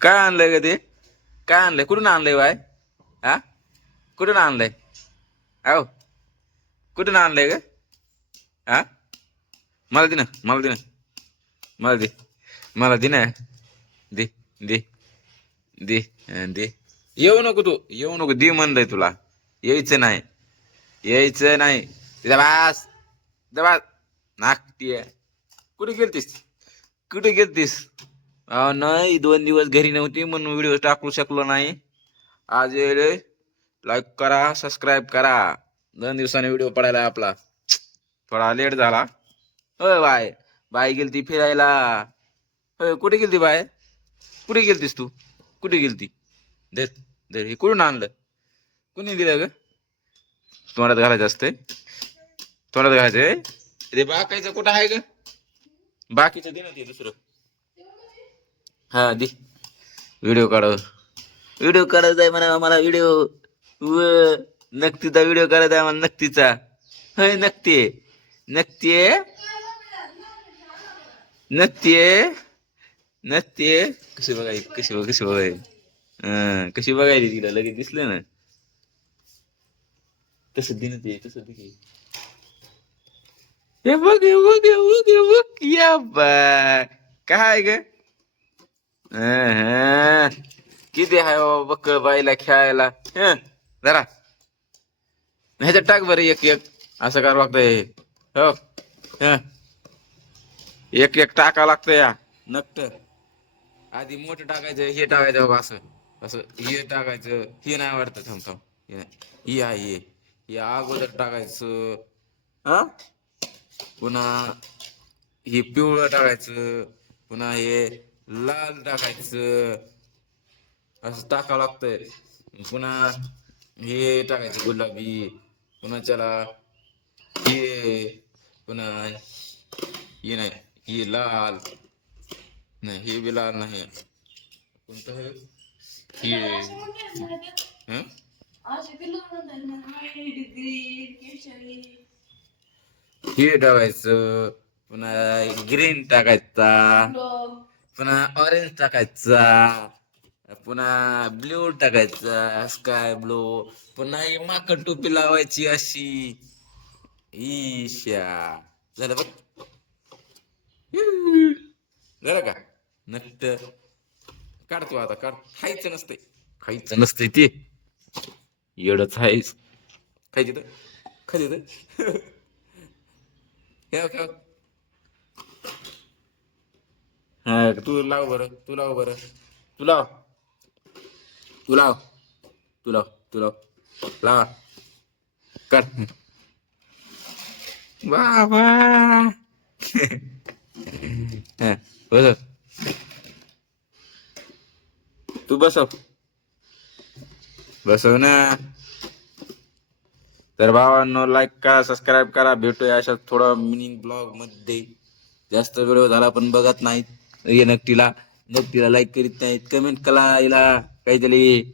काय आणलंय का ते? काय आणलंय? कुठून आणलंय बाय? हा? कुठून आणलंय? अहो कुठून आणलंय ग? हा? मला दे ना मला दे ना. मला दे. मला दे ना. दे दे. दे दे. येऊ नको तू. येऊ नको. दे म्हणलंय तुला. यायचं नाही. यायचं नाही. दबास बास. तिथं बास. आहे कुठे गेलतीस? कुठे गेलतीस? नाही दोन दिवस घरी नव्हती म्हणून व्हिडिओ टाकू शकलो नाही. आज येईल लाईक करा सबस्क्राईब करा. दोन दिवसाने व्हिडिओ पडायला आपला. थोडा लेट झाला. होय बाय. बाय गेलती फिरायला. होय कुठे गेलती बाय? कुठे गेलतीस तू? कुठे गेलती? धर धर हे कुठून आणलं? कुणी दिलं ग? तोंडात घालायचं असतंय. तोंडात घालायचं ते बाकायचं कुठं आहे ग? बाकीचं दे ना ते दुसरं. हा दे. व्हिडिओ काढाव. व्हिडिओ काढायचा आहे म्हणा मला व्हिडिओ व नक्तीचा व्हिडिओ काढायचा आहे मला नक्तीचा. होय नक्ती नक्ती नक्ती नक्ती कशी बघाय कशी बघ कशी बघाय कशी बघायली तिला लगेच दिसलं ना. तसं दिन ते तसं दे की. हे बघ हे बघ हे बघ हे बघ. या बा काय ग? किती हाय हो बाबा बक्कळ बाईला खेळायला? हं, जरा. ह्याच्यात टाक बरं एक एक. असं करावं लागतंय हो. एक एक टाका लागतं या. नक्ट. आधी मोठं टाकायचं हे टाकायचं बघा असं. असं हे टाकायचं. हे नाही वाटतं थांब थांब. हे नाही. हे आहे हे. हे अगोदर टाकायचं. हा? पुन्हा हे पिवळं टाकायचं. पुन्हा हे लाल टाकायचं असं टाकावं लागतंय पुन्हा हे टाकायचं गुलाबी पुन्हा त्याला हे पुन्हा हे नाही हे लाल नाही हे बी लाल नाही कोणतं हं? हे टाकायचं पुन्हा ग्रीन टाकायचा पुन्हा ऑरेंज टाकायचा पुन्हा ब्ल्यू टाकायचा स्काय ब्लू पुन्हा ही माकड टोपी लावायची अशी. ईशा. झालं बघ. झालं का? नट काढतो आता काढ. खायचं नसतंय. खायचं नसतंय ते. एवढंच आहेस खायची तर खायची तर हा. तू लाव बरं तू लाव बरं. तू लाव. तू लाव. तू लाव तू लाव. लावा. कर. बाबा. हा, बसव. तू बसव. बसव ना. तर भावांनो लाईक करा सबस्क्राईब करा. भेटूया अशा थोडा मिनी ब्लॉगमध्ये. जास्त व्हिडिओ झाला पण बघत नाहीत. ये नक्कीला नक्कीला लाईक करीत नाहीत. कमेंट कला हिला काहीतरी